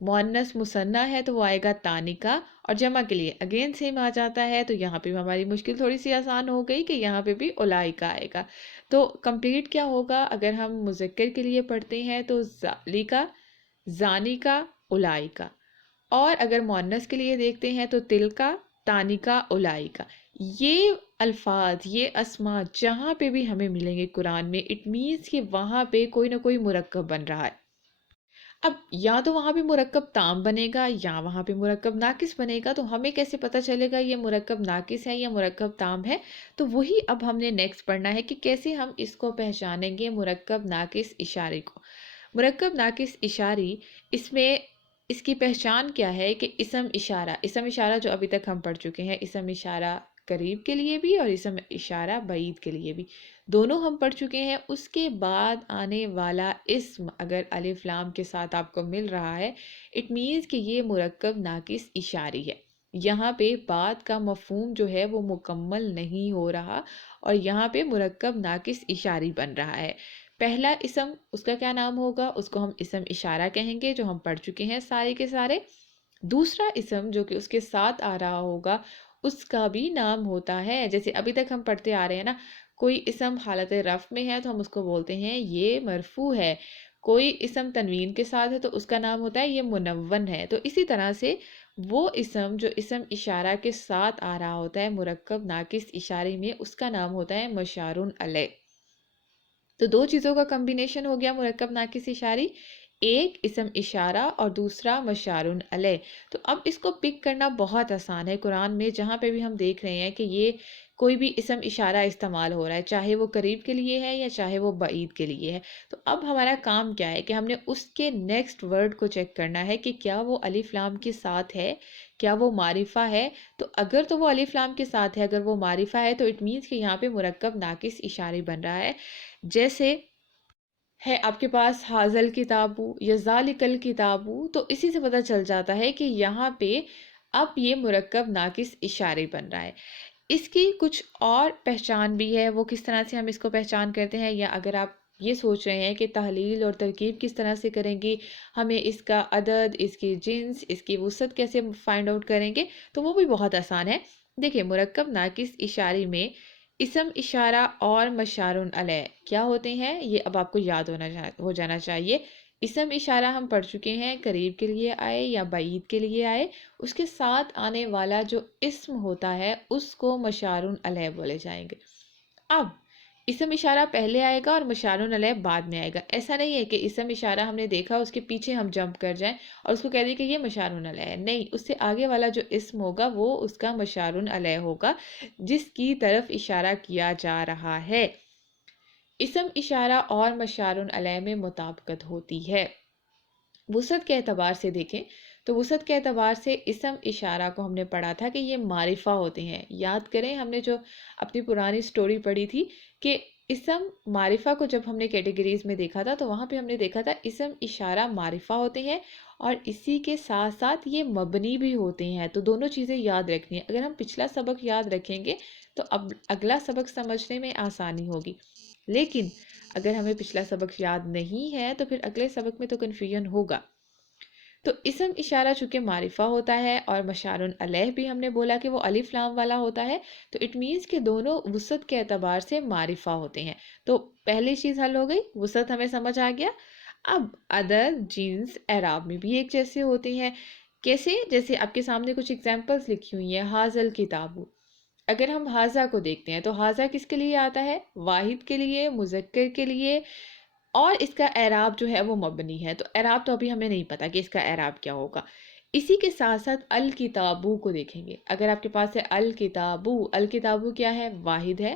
مؤنث مثنیٰ ہے تو وہ آئے گا تانکا، اور جمع کے لیے اگین سیم آ جاتا ہے، تو یہاں پہ بھی ہماری مشکل تھوڑی سی آسان ہو گئی کہ یہاں پہ بھی اولائکا آئے گا۔ تو کمپلیٹ کیا ہوگا؟ اگر ہم مذکر کے لیے پڑھتے ہیں تو ذالکا، زانیکا، اولائکا، اور اگر مؤنث کے لیے دیکھتے ہیں تو تلکا، تانکا، اولائکا۔ یہ الفاظ، یہ اسماء جہاں پہ بھی ہمیں ملیں گے قرآن میں، اٹ مینس کہ وہاں پہ کوئی نہ کوئی مرکب بن رہا ہے۔ اب یا تو وہاں پہ مرکب تام بنے گا یا وہاں پہ مرکب ناقص بنے گا، تو ہمیں کیسے پتہ چلے گا یہ مرکب ناقص ہے یا مرکب تام ہے؟ تو وہی اب ہم نے نیکسٹ پڑھنا ہے کہ کیسے ہم اس کو پہچانیں گے، مرکب ناقص اشارے کو۔ مرکب ناقص اشاری، اس میں اس کی پہچان کیا ہے کہ اسم اشارہ جو ابھی تک ہم پڑھ چکے ہیں، اسم اشارہ قریب کے لیے بھی اور اسم اشارہ بعید کے لیے بھی، دونوں ہم پڑھ چکے ہیں۔ اس کے بعد آنے والا اسم اگر الف لام کے ساتھ آپ کو مل رہا ہے، اٹ مینس کہ یہ مرکب ناقص اشاری ہے۔ یہاں پہ بات کا مفہوم جو ہے وہ مکمل نہیں ہو رہا، اور یہاں پہ مرکب ناقص اشاری بن رہا ہے۔ پہلا اسم، اس کا کیا نام ہوگا؟ اس کو ہم اسم اشارہ کہیں گے، جو ہم پڑھ چکے ہیں سارے کے سارے۔ دوسرا اسم جو کہ اس کے ساتھ آ رہا ہوگا، اس کا بھی نام ہوتا ہے، جیسے ابھی تک ہم پڑھتے آ رہے ہیں نا، کوئی اسم حالت رفع میں ہے تو ہم اس کو بولتے ہیں یہ مرفوع ہے، کوئی اسم تنوین کے ساتھ ہے تو اس کا نام ہوتا ہے یہ منون ہے۔ تو اسی طرح سے وہ اسم جو اسم اشارہ کے ساتھ آ رہا ہوتا ہے مرکب ناقص اشارے میں، اس کا نام ہوتا ہے مشار علیہ۔ تو دو چیزوں کا کمبینیشن ہو گیا مرکب ناقص اشاری، ایک اسم اشارہ اور دوسرا مشار علیہ۔ تو اب اس کو پک کرنا بہت آسان ہے، قرآن میں جہاں پہ بھی ہم دیکھ رہے ہیں کہ یہ کوئی بھی اسم اشارہ استعمال ہو رہا ہے، چاہے وہ قریب کے لیے ہے یا چاہے وہ بعید کے لیے ہے، تو اب ہمارا کام کیا ہے کہ ہم نے اس کے نیکسٹ ورڈ کو چیک کرنا ہے کہ کیا وہ الف لام کے ساتھ ہے، کیا وہ معرفہ ہے۔ تو اگر تو وہ الف لام کے ساتھ ہے، اگر وہ معرفہ ہے، تو اٹ مینس کہ یہاں پہ مرکب ناقص اشاری بن رہا ہے۔ جیسے ہے آپ کے پاس حاضل کتابو یا ذالک الکتابو، تو اسی سے پتہ چل جاتا ہے کہ یہاں پہ اب یہ مرکب ناقص اشارے بن رہا ہے۔ اس کی کچھ اور پہچان بھی ہے، وہ کس طرح سے ہم اس کو پہچان کرتے ہیں، یا اگر آپ یہ سوچ رہے ہیں کہ تحلیل اور ترکیب کس طرح سے کریں گی، ہمیں اس کا عدد، اس کی جنس، اس کی وسعت کیسے فائنڈ آؤٹ کریں گے، تو وہ بھی بہت آسان ہے۔ دیکھیں، مرکب ناقص اشاری میں اسم اشارہ اور مشار علیہ کیا ہوتے ہیں، یہ اب آپ کو یاد ہو جانا چاہیے۔ اسم اشارہ ہم پڑھ چکے ہیں، قریب کے لیے آئے یا بعید کے لیے آئے، اس کے ساتھ آنے والا جو اسم ہوتا ہے اس کو مشار علیہ بولے جائیں گے۔ اب اسم اشارہ پہلے آئے گا اور مشار علیہ بعد میں آئے گا، ایسا نہیں ہے کہ اسم اشارہ ہم نے دیکھا اس کے پیچھے ہم جمپ کر جائیں اور اس کو کہہ دیں کہ یہ مشار علیہ ہے، نہیں، اس سے آگے والا جو اسم ہوگا وہ اس کا مشار علیہ ہوگا جس کی طرف اشارہ کیا جا رہا ہے۔ اسم اشارہ اور مشار علیہ میں مطابقت ہوتی ہے۔ وسعت کے اعتبار سے دیکھیں تو وسعت کے اعتبار سے اسم اشارہ کو ہم نے پڑھا تھا کہ یہ معرفہ ہوتے ہیں۔ یاد کریں ہم نے جو اپنی پرانی سٹوری پڑھی تھی کہ اسم معرفہ کو جب ہم نے کیٹیگریز میں دیکھا تھا تو وہاں پہ ہم نے دیکھا تھا اسم اشارہ معرفہ ہوتے ہیں اور اسی کے ساتھ ساتھ یہ مبنی بھی ہوتے ہیں، تو دونوں چیزیں یاد رکھنی ہیں۔ اگر ہم پچھلا سبق یاد رکھیں گے تو اب اگلا سبق سمجھنے میں آسانی ہوگی، لیکن اگر ہمیں پچھلا سبق یاد نہیں ہے تو پھر اگلے سبق میں تو کنفیوژن ہوگا۔ تو اسم اشارہ چونکہ معرفہ ہوتا ہے اور مشار علیہ بھی ہم نے بولا کہ وہ الف لام والا ہوتا ہے، تو اٹ مینس کہ دونوں وسعت کے اعتبار سے معرفہ ہوتے ہیں۔ تو پہلی چیز حل ہو گئی، وسعت ہمیں سمجھ آ گیا۔ اب عدد، جنس، اعراب میں بھی ایک جیسے ہوتے ہیں۔ کیسے؟ جیسے آپ کے سامنے کچھ ایگزامپلس لکھی ہوئی ہیں، حاضل کتابو۔ اگر ہم حاضہ کو دیکھتے ہیں تو حاضہ کس کے لیے آتا ہے؟ واحد کے لیے، مذکر کے لیے، اور اس کا اعراب جو ہے وہ مبنی ہے۔ تو اعراب تو ابھی ہمیں نہیں پتا کہ اس کا اعراب کیا ہوگا۔ اسی کے ساتھ ساتھ الکتابو کو دیکھیں گے، اگر آپ کے پاس ہے الکتابو، الکتابو کیا ہے؟ واحد ہے،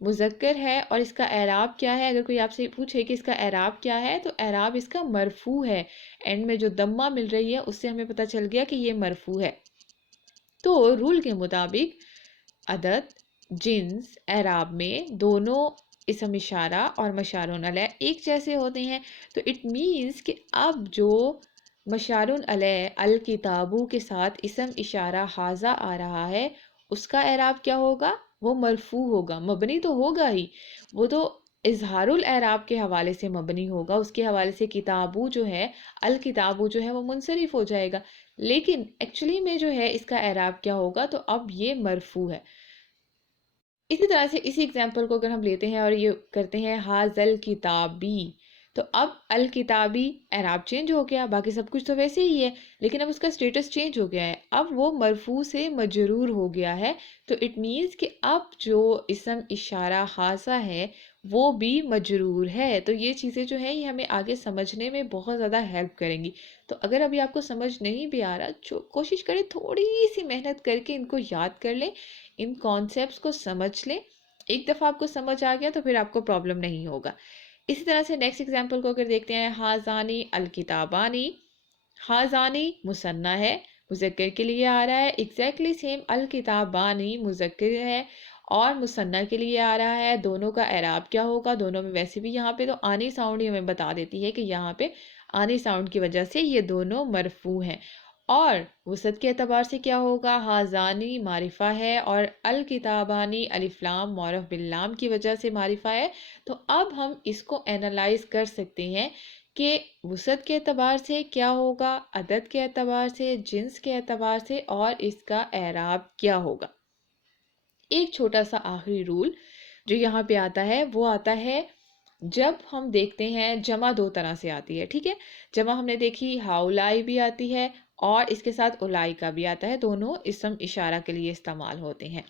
مذکر ہے، اور اس کا اعراب کیا ہے؟ اگر کوئی آپ سے پوچھے کہ اس کا اعراب کیا ہے تو اعراب اس کا مرفوع ہے، اینڈ میں جو ضمہ مل رہی ہے اس سے ہمیں پتہ چل گیا کہ یہ مرفوع ہے۔ تو رول کے مطابق عدد، جنس، اعراب میں دونوں اسم اشارہ اور مشار علیہ ایک جیسے ہوتے ہیں، تو اٹ مینس کہ اب جو مشار علیہ الکتابو کے ساتھ اسم اشارہ حاضہ آ رہا ہے اس کا اعراب کیا ہوگا؟ وہ مرفوع ہوگا، مبنی تو ہوگا ہی، وہ تو اظہار الاعراب کے حوالے سے مبنی ہوگا، اس کے حوالے سے کتابو جو ہے، الکتابو جو ہے وہ منصرف ہو جائے گا، لیکن ایکچولی میں جو ہے اس کا اعراب کیا ہوگا، تو اب یہ مرفوع ہے۔ اسی طرح سے اسی ایگزامپل کو اگر ہم لیتے ہیں اور یہ کرتے ہیں حاذل کتابی، تو اب الکتابی اعراب چینج ہو گیا، باقی سب کچھ تو ویسے ہی ہے، لیکن اب اس کا سٹیٹس چینج ہو گیا ہے، اب وہ مرفوع سے مجرور ہو گیا ہے، تو اٹ مینز کہ اب جو اسم اشارہ حاذا ہے وہ بھی مجرور ہے۔ تو یہ چیزیں جو ہیں یہ ہمیں آگے سمجھنے میں بہت زیادہ ہیلپ کریں گی۔ تو اگر ابھی آپ کو سمجھ نہیں بھی آ رہا، کوشش کریں تھوڑی سی محنت کر کے ان کو یاد کر لیں، ان کانسیپٹس کو سمجھ لیں۔ ایک دفعہ آپ کو سمجھ آ گیا تو پھر آپ کو پرابلم نہیں ہوگا۔ اسی طرح سے نیکسٹ ایگزامپل کو اگر دیکھتے ہیں، حاذانی الکتابانی، حاذانی مثنیٰ ہے، مذکر کے لیے آ رہا ہے، ایگزیکٹلی سیم الکتابانی مذکر ہے اور مثنیٰ کے لیے آ رہا ہے، دونوں کا اعراب کیا ہوگا، دونوں میں ویسے بھی یہاں پہ تو آنی ساؤنڈ ہی ہمیں بتا دیتی ہے کہ یہاں پہ آنی ساؤنڈ کی وجہ سے یہ دونوں مرفوع ہیں، اور وسعت کے اعتبار سے کیا ہوگا، حاذانی معرفہ ہے اور الکتابانی الف لام معرف باللام کی وجہ سے معرفہ ہے۔ تو اب ہم اس کو اینالائز کر سکتے ہیں کہ وسعت کے اعتبار سے کیا ہوگا، عدد کے اعتبار سے، جنس کے اعتبار سے، اور اس کا اعراب کیا ہوگا۔ ایک چھوٹا سا آخری رول جو یہاں پہ آتا ہے وہ آتا ہے جب ہم دیکھتے ہیں جمع دو طرح سے آتی ہے، ٹھیک ہے، جمع ہم نے دیکھی ہاؤلائی بھی آتی ہے اور اس کے ساتھ اولائی کا بھی آتا ہے، دونوں اسم اشارہ کے لیے استعمال ہوتے ہیں۔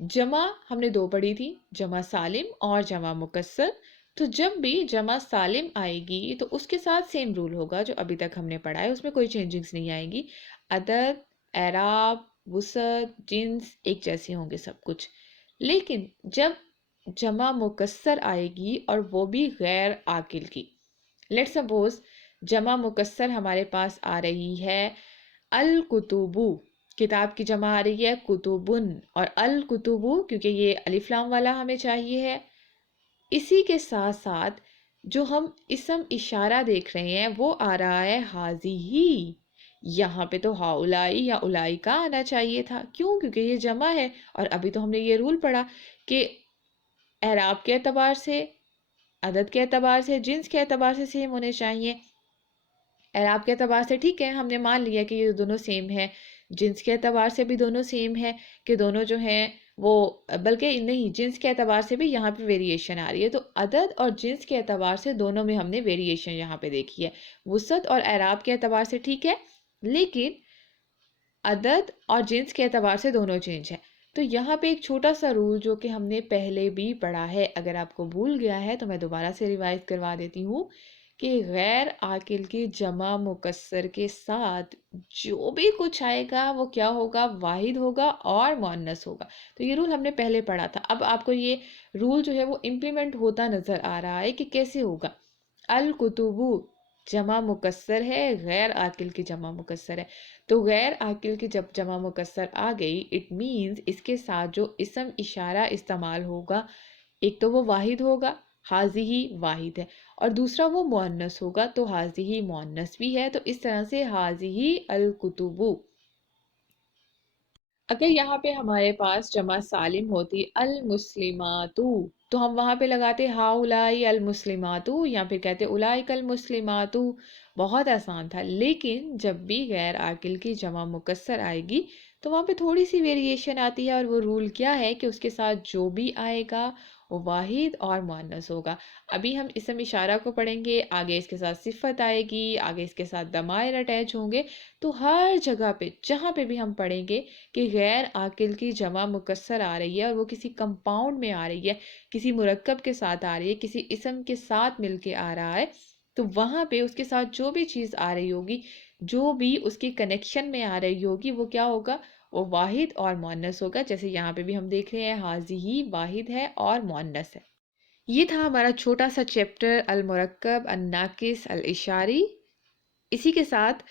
جمع ہم نے دو پڑھی تھی، جمع سالم اور جمع مکسر، تو جب بھی جمع سالم آئے گی تو اس کے ساتھ سیم رول ہوگا جو ابھی تک ہم نے پڑھا ہے، اس میں کوئی چینجنگز نہیں آئیں گی، عدد، اعراب، وسعت، جنس ایک جیسے ہوں گے سب کچھ۔ لیکن جب جمع مکسر آئے گی اور وہ بھی غیر عاقل کی، لیٹ سپوز جمع مکسر ہمارے پاس آ رہی ہے الکتبو، کتاب کی جمع آ رہی ہے کتبن، اور الکتبو کیونکہ یہ الف لام والا ہمیں چاہیے ہے، اسی کے ساتھ ساتھ جو ہم اسم اشارہ دیکھ رہے ہیں وہ آ رہا ہے حاضی ہی، یہاں پہ تو ہاؤلائی یا اولائی کا آنا چاہیے تھا، کیوں؟ کیونکہ یہ جمع ہے، اور ابھی تو ہم نے یہ رول پڑھا کہ اعراب کے اعتبار سے، عدد کے اعتبار سے، جنس کے اعتبار سے سیم ہونے چاہیے۔ اعراب کے اعتبار سے ٹھیک ہے، ہم نے مان لیا کہ یہ دونوں سیم ہے، جنس کے اعتبار سے بھی دونوں سیم ہے کہ دونوں جو ہیں وہ، بلکہ نہیں، جنس کے اعتبار سے بھی یہاں پہ ویریشن آ رہی ہے، تو عدد اور جنس کے اعتبار سے دونوں میں ہم نے ویریشن یہاں پہ دیکھی ہے۔ وسعت اور اعراب کے اعتبار سے ٹھیک ہے، لیکن عدد اور جنس کے اعتبار سے دونوں چینج ہے۔ تو یہاں پہ ایک چھوٹا سا رول جو کہ ہم نے پہلے بھی پڑھا ہے، اگر آپ کو بھول گیا ہے تو میں دوبارہ سے ریوائز کروا دیتی ہوں، کہ غیر عاقل کی جمع مکسر کے ساتھ جو بھی کچھ آئے گا وہ کیا ہوگا، واحد ہوگا اور مؤنث ہوگا۔ تو یہ رول ہم نے پہلے پڑھا تھا، اب آپ کو یہ رول جو ہے وہ امپلیمنٹ ہوتا نظر آ رہا ہے کہ کیسے ہوگا۔ الکتبو جمع مکسر ہے، غیر عاقل کی جمع مکسر ہے، تو غیر عاقل کی جب جمع مکسر آ گئی، اٹ مینز اس کے ساتھ جو اسم اشارہ استعمال ہوگا، ایک تو وہ واحد ہوگا، حاضی ہی واحد ہے، اور دوسرا وہ مؤنث ہوگا، تو حاضی ہی مؤنث بھی ہے، تو اس طرح سے حاضی ہی الکتبو۔ اگر یہاں پہ ہمارے پاس جمع سالم ہوتی المسلماتو، تو ہم وہاں پہ لگاتے ہاؤلائی المسلماتو یا پھر کہتے اولائک المسلماتو، بہت آسان تھا۔ لیکن جب بھی غیر عاقل کی جمع مکسر آئے گی تو وہاں پہ تھوڑی سی ویریشن آتی ہے، اور وہ رول کیا ہے کہ اس کے ساتھ جو بھی آئے گا وہ واحد اور مؤنث ہوگا۔ ابھی ہم اسم اشارہ کو پڑھیں گے، آگے اس کے ساتھ صفت آئے گی، آگے اس کے ساتھ ضمائر اٹیچ ہوں گے، تو ہر جگہ پہ جہاں پہ بھی ہم پڑھیں گے کہ غیر عاقل کی جمع مکسر آ رہی ہے اور وہ کسی کمپاؤنڈ میں آ رہی ہے، کسی مرکب کے ساتھ آ رہی ہے، کسی اسم کے ساتھ مل کے آ رہا ہے، تو وہاں پہ اس کے ساتھ جو بھی چیز آ رہی ہوگی، جو بھی اس کی کنیکشن میں آ رہی ہوگی، وہ کیا ہوگا، وہ واحد اور مؤنث ہوگا۔ جیسے یہاں پہ بھی ہم دیکھ رہے ہیں حاضی ہی واحد ہے اور مؤنث ہے۔ یہ تھا ہمارا چھوٹا سا چیپٹر المرکب الناقص الاشاری۔ اسی کے ساتھ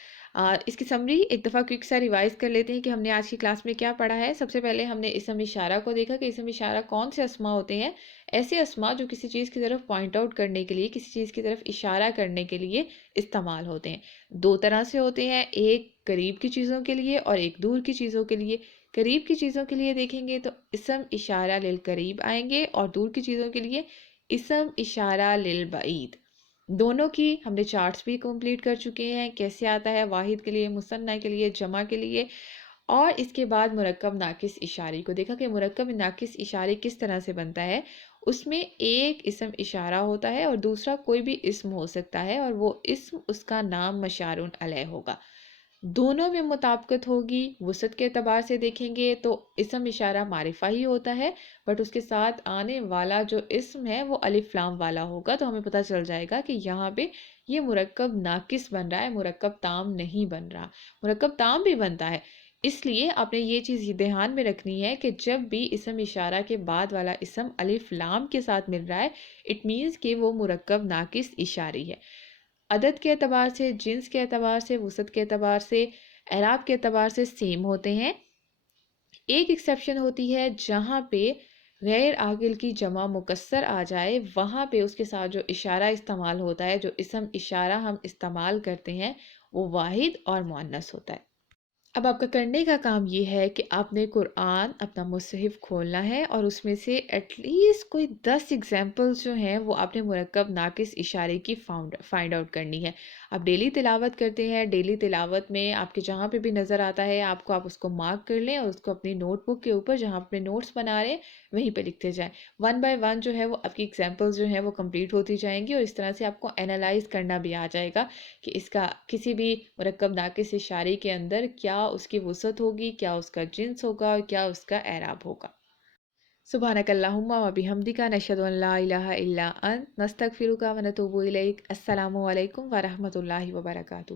اس کی سمری ایک دفعہ کوئک سا ریوائز کر لیتے ہیں کہ ہم نے آج کی کلاس میں کیا پڑھا ہے۔ سب سے پہلے ہم نے اسم اشارہ کو دیکھا کہ اسم اشارہ کون سے اسما ہوتے ہیں، ایسے اسما جو کسی چیز کی طرف پوائنٹ آؤٹ کرنے کے لیے، کسی چیز کی طرف اشارہ کرنے کے لیے استعمال ہوتے ہیں۔ دو طرح سے ہوتے ہیں، ایک قریب کی چیزوں کے لیے اور ایک دور کی چیزوں کے لیے۔ قریب کی چیزوں کے لیے دیکھیں گے تو اسم اشارہ للقریب آئیں گے، اور دور کی چیزوں کے لیے اسم اشارہ للبعید، دونوں کی ہم نے چارٹس بھی کمپلیٹ کر چکے ہیں، کیسے آتا ہے واحد کے لیے، مثنیٰ کے لیے، جمع کے لیے، اور اس کے بعد مرکب ناقص اشارے کو دیکھا کہ مرکب ناقص اشارے کس طرح سے بنتا ہے۔ اس میں ایک اسم اشارہ ہوتا ہے اور دوسرا کوئی بھی اسم ہو سکتا ہے، اور وہ اسم اس کا نام مشارون علیہ ہوگا۔ دونوں میں مطابقت ہوگی۔ وسعت کے اعتبار سے دیکھیں گے تو اسم اشارہ معرفہ ہی ہوتا ہے، بٹ اس کے ساتھ آنے والا جو اسم ہے وہ الف لام والا ہوگا، تو ہمیں پتہ چل جائے گا کہ یہاں پہ یہ مرکب ناقص بن رہا ہے، مرکب تام نہیں بن رہا۔ مرکب تام بھی بنتا ہے، اس لیے آپ نے یہ چیز دھیان میں رکھنی ہے کہ جب بھی اسم اشارہ کے بعد والا اسم الف لام کے ساتھ مل رہا ہے، اٹ مینز کہ وہ مرکب ناقص اشاری ہے۔ عدد کے اعتبار سے، جنس کے اعتبار سے، وسعت کے اعتبار سے، اعراب کے اعتبار سے سیم ہوتے ہیں۔ ایک ایکسیپشن ہوتی ہے جہاں پہ غیر عاقل کی جمع مکسر آ جائے، وہاں پہ اس کے ساتھ جو اشارہ استعمال ہوتا ہے، جو اسم اشارہ ہم استعمال کرتے ہیں، وہ واحد اور مؤنث ہوتا ہے۔ اب آپ کا کرنے کا کام یہ ہے کہ آپ نے قرآن اپنا مصحف کھولنا ہے اور اس میں سے ایٹ لیسٹ کوئی 10 ایگزامپلس جو ہیں وہ آپ نے مرکب ناقص اشارے کی فائنڈ آؤٹ کرنی ہے۔ آپ ڈیلی تلاوت کرتے ہیں، ڈیلی تلاوت میں آپ کے جہاں پہ بھی نظر آتا ہے آپ اس کو مارک کر لیں اور اس کو اپنی نوٹ بک کے اوپر جہاں اپنے نوٹس بنا رہے ہیں وہیں پہ لکھتے جائیں۔ ون بائی ون جو ہے وہ آپ کی ایگزامپلس جو ہیں وہ کمپلیٹ ہوتی جائیں گی، اور اس طرح سے آپ کو انالائز کرنا بھی آ جائے گا کہ اس کا کسی بھی مرکب ناقص اشارے کے اندر کیا اس کی وسعت ہوگی، کیا اس کا جنس ہوگا، اور کیا اس کا اعراب ہوگا۔ سبحانک اللہم و بحمدک، نشہد ان لا الہ الا انت، نستغفرک و نتوب الیک۔ السلام علیکم ورحمۃ اللہ وبرکاتہ۔